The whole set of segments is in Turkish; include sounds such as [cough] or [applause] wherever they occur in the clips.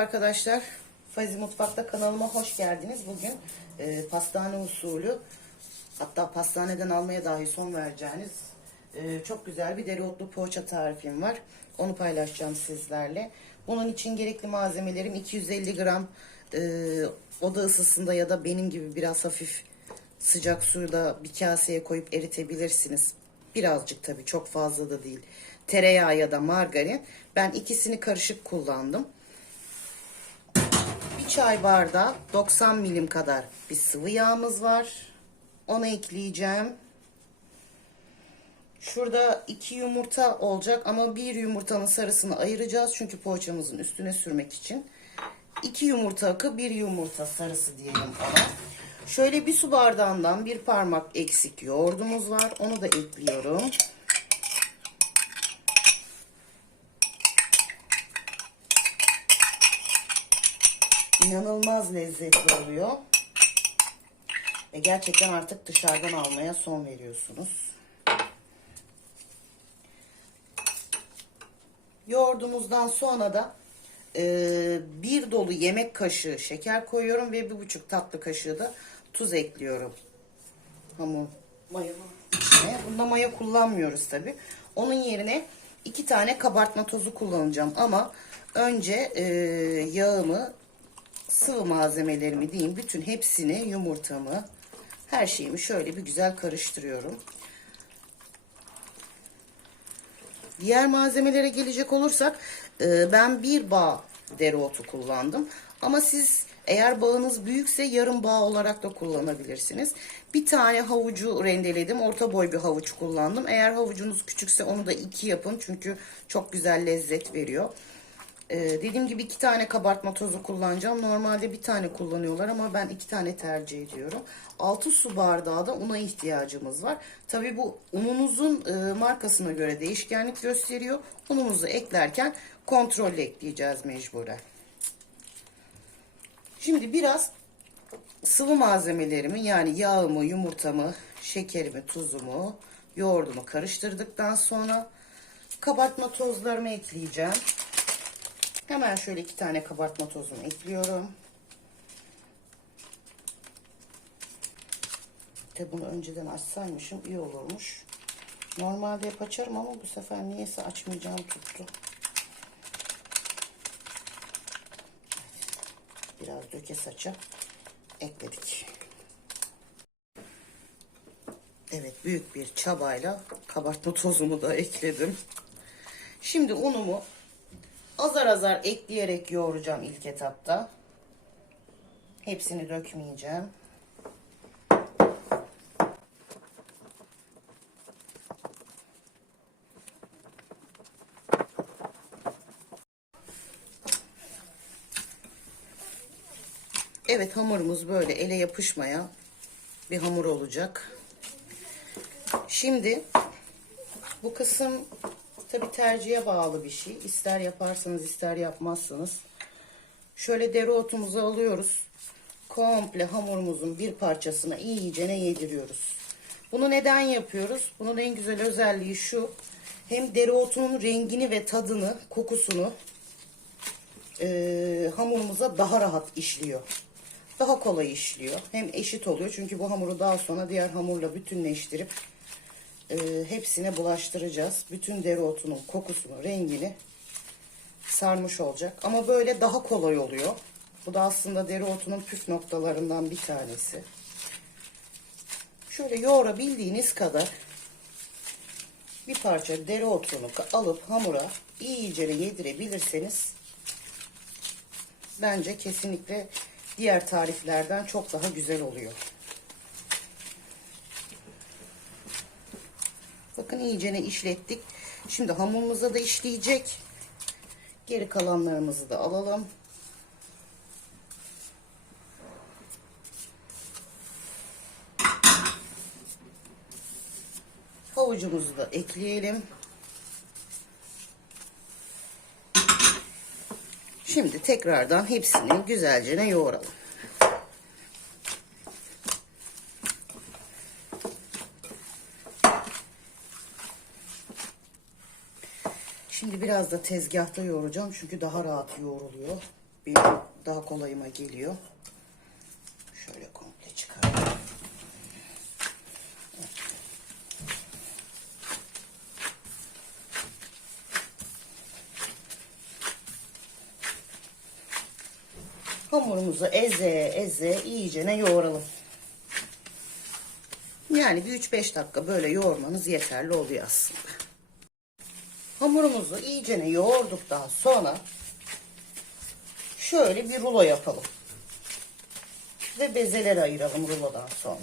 arkadaşlar. Fazi Mutfak'ta kanalıma hoş geldiniz. Bugün e, pastane usulü hatta pastaneden almaya dahi son vereceğiniz e, çok güzel bir dereotlu poğaça tarifim var. Onu paylaşacağım sizlerle. Bunun için gerekli malzemelerim 250 gram e, oda ısısında ya da benim gibi biraz hafif sıcak suyla bir kaseye koyup eritebilirsiniz. Birazcık tabii çok fazla da değil. Tereyağı ya da margarin. Ben ikisini karışık kullandım. Çay bardağı 90 milim kadar bir sıvı yağımız var. Onu ekleyeceğim. Şurada iki yumurta olacak ama bir yumurtanın sarısını ayıracağız. Çünkü poğaçamızın üstüne sürmek için. İki yumurta akı bir yumurta sarısı diyelim ona. Şöyle bir su bardağından bir parmak eksik yoğurdumuz var. Onu da ekliyorum. İnanılmaz lezzetli oluyor. Ve gerçekten artık dışarıdan almaya son veriyorsunuz. Yoğurdumuzdan sonra da e, bir dolu yemek kaşığı şeker koyuyorum ve bir buçuk tatlı kaşığı da tuz ekliyorum. Hamur maya içine. Bunda maya kullanmıyoruz tabi. Onun yerine iki tane kabartma tozu kullanacağım ama önce e, yağımı sıvı malzemelerimi diyeyim bütün hepsini yumurtamı her şeyimi şöyle bir güzel karıştırıyorum. Diğer malzemelere gelecek olursak e, ben bir bağ dereotu kullandım. Ama siz eğer bağınız büyükse yarım bağ olarak da kullanabilirsiniz. Bir tane havucu rendeledim. Orta boy bir havuç kullandım. Eğer havucunuz küçükse onu da iki yapın. Çünkü çok güzel lezzet veriyor. Ee, dediğim gibi iki tane kabartma tozu kullanacağım. Normalde bir tane kullanıyorlar ama ben iki tane tercih ediyorum. 6 su bardağı da una ihtiyacımız var. Tabi bu ununuzun e, markasına göre değişkenlik gösteriyor. Unumuzu eklerken kontrolle ekleyeceğiz mecburen. Şimdi biraz sıvı malzemelerimi yani yağımı, yumurtamı, şekerimi, tuzumu, yoğurdumu karıştırdıktan sonra kabartma tozlarımı ekleyeceğim. Hemen şöyle iki tane kabartma tozunu ekliyorum. De bunu önceden açsaymışım iyi olurmuş. Normalde hep açarım ama bu sefer niyeyse açmayacağım tuttu. Biraz döke saça ekledik. Evet büyük bir çabayla kabartma tozumu da ekledim. Şimdi unumu azar azar ekleyerek yoğuracağım ilk etapta. Hepsini dökmeyeceğim. Evet hamurumuz böyle ele yapışmaya bir hamur olacak. Şimdi bu kısım tabi tercihe bağlı bir şey. İster yaparsanız ister yapmazsanız. Şöyle dereotumuzu alıyoruz. Komple hamurumuzun bir parçasına iyicene yediriyoruz. Bunu neden yapıyoruz? Bunun en güzel özelliği şu. Hem dereotunun rengini ve tadını, kokusunu e, hamurumuza daha rahat işliyor daha kolay işliyor. Hem eşit oluyor. Çünkü bu hamuru daha sonra diğer hamurla bütünleştirip e, hepsine bulaştıracağız. Bütün dereotunun kokusunu, rengini sarmış olacak. Ama böyle daha kolay oluyor. Bu da aslında dereotunun püf noktalarından bir tanesi. Şöyle yoğurabildiğiniz kadar bir parça dereotunu alıp hamura iyice yedirebilirseniz bence kesinlikle diğer tariflerden çok daha güzel oluyor. Bakın iyicene işlettik. Şimdi hamurumuza da işleyecek. Geri kalanlarımızı da alalım. Havucumuzu da ekleyelim. Şimdi tekrardan hepsini güzelce yoğuralım. Şimdi biraz da tezgahta yoğuracağım çünkü daha rahat yoğruluyor. benim daha kolayıma geliyor. Şöyle komple çıkarayım. Hamurumuzu eze eze iyicene yoğuralım. Yani bir 3-5 dakika böyle yoğurmanız yeterli oluyor aslında. Hamurumuzu iyicene yoğurduktan sonra şöyle bir rulo yapalım. Ve bezeleri ayıralım rulodan sonra.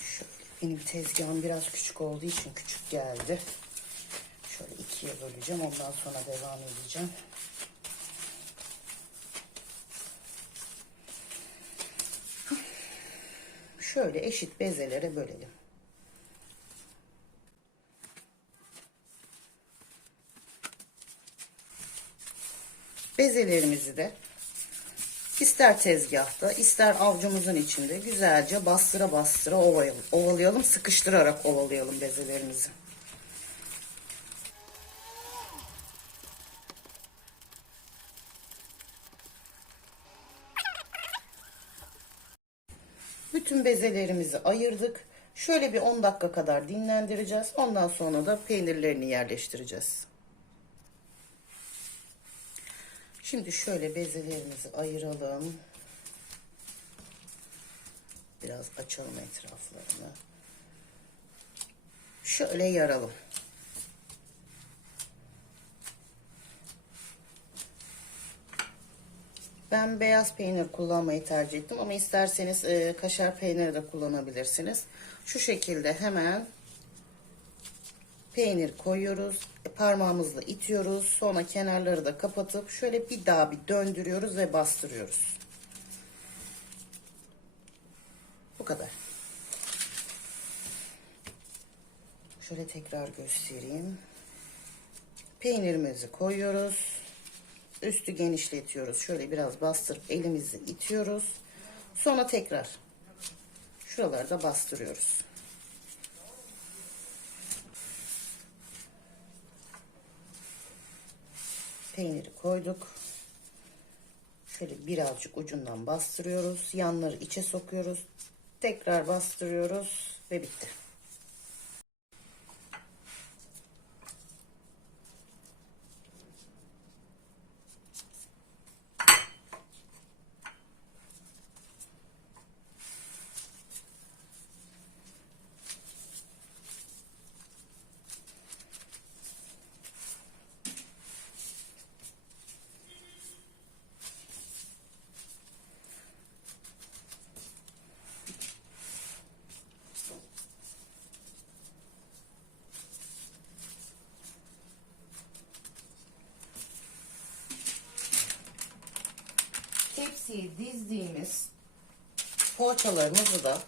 Şöyle benim tezgahım biraz küçük olduğu için küçük geldi. Şöyle ikiye böleceğim. Ondan sonra devam edeceğim. Şöyle eşit bezelere bölelim. Bezelerimizi de ister tezgahta ister avcumuzun içinde güzelce bastıra bastıra ovalayalım, ovalayalım sıkıştırarak ovalayalım bezelerimizi. Bütün bezelerimizi ayırdık. Şöyle bir 10 dakika kadar dinlendireceğiz. Ondan sonra da peynirlerini yerleştireceğiz. Şimdi şöyle bezelerimizi ayıralım. Biraz açalım etraflarını. Şöyle yaralım. Ben beyaz peynir kullanmayı tercih ettim ama isterseniz e, kaşar peyniri de kullanabilirsiniz. Şu şekilde hemen peynir koyuyoruz. E, parmağımızla itiyoruz. Sonra kenarları da kapatıp şöyle bir daha bir döndürüyoruz ve bastırıyoruz. Bu kadar. Şöyle tekrar göstereyim. Peynirimizi koyuyoruz. Üstü genişletiyoruz. Şöyle biraz bastırıp elimizi itiyoruz. Sonra tekrar şuralarda bastırıyoruz. Peyniri koyduk. Şöyle birazcık ucundan bastırıyoruz. Yanları içe sokuyoruz. Tekrar bastırıyoruz ve bitti. Tepsiye dizdiğimiz poğaçalarımızı da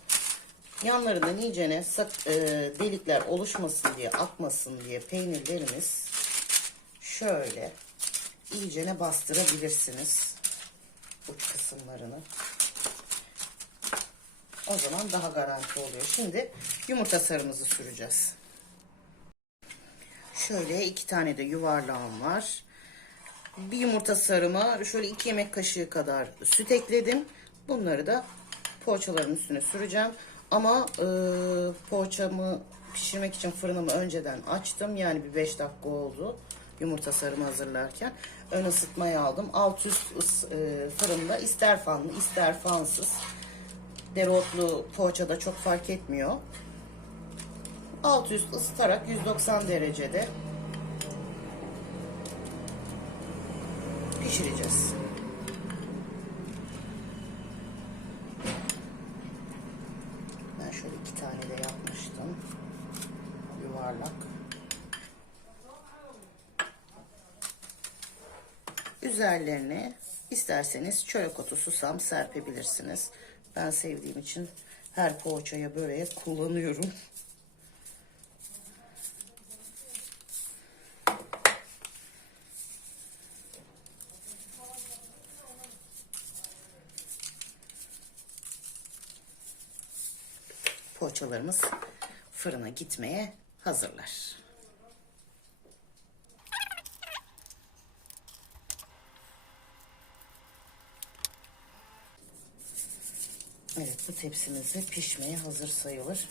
yanlarından iyicene sak, e, delikler oluşmasın diye akmasın diye peynirlerimiz şöyle iyicene bastırabilirsiniz uç kısımlarını. O zaman daha garanti oluyor. Şimdi yumurta sarımızı süreceğiz. Şöyle iki tane de yuvarlağım var. Bir yumurta sarıma şöyle iki yemek kaşığı kadar süt ekledim. Bunları da poğaçaların üstüne süreceğim. Ama e, poğaçamı pişirmek için fırınımı önceden açtım. Yani bir 5 dakika oldu yumurta sarımı hazırlarken. Ön ısıtmaya aldım. Alt üst ıs, e, fırında ister fanlı ister fansız. Dereotlu poğaçada çok fark etmiyor. Alt üst ısıtarak 190 derecede pişireceğiz. Ben şöyle iki tane de yapmıştım. Yuvarlak. Üzerlerine isterseniz çörek otu, susam serpebilirsiniz. Ben sevdiğim için her poğaçaya böreğe kullanıyorum. [laughs] poğaçalarımız fırına gitmeye hazırlar. Evet bu tepsimiz de pişmeye hazır sayılır.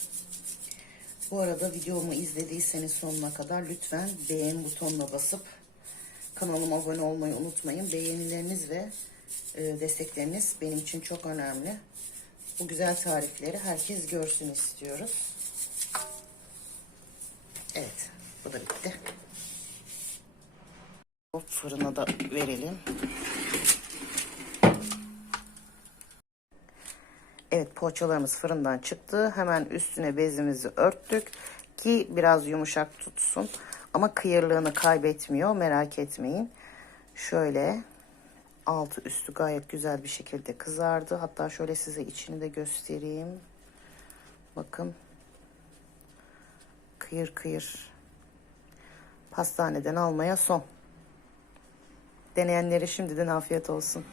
Bu arada videomu izlediyseniz sonuna kadar lütfen beğen butonuna basıp kanalıma abone olmayı unutmayın. Beğenileriniz ve e, destekleriniz benim için çok önemli. Bu güzel tarifleri herkes görsün istiyoruz. Evet bu da bitti. Hop, Fırına da verelim. Evet poğaçalarımız fırından çıktı. Hemen üstüne bezimizi örttük ki biraz yumuşak tutsun. Ama kıyırlığını kaybetmiyor merak etmeyin. Şöyle altı üstü gayet güzel bir şekilde kızardı. Hatta şöyle size içini de göstereyim. Bakın. Kıyır kıyır. Pastaneden almaya son. Deneyenlere şimdiden afiyet olsun.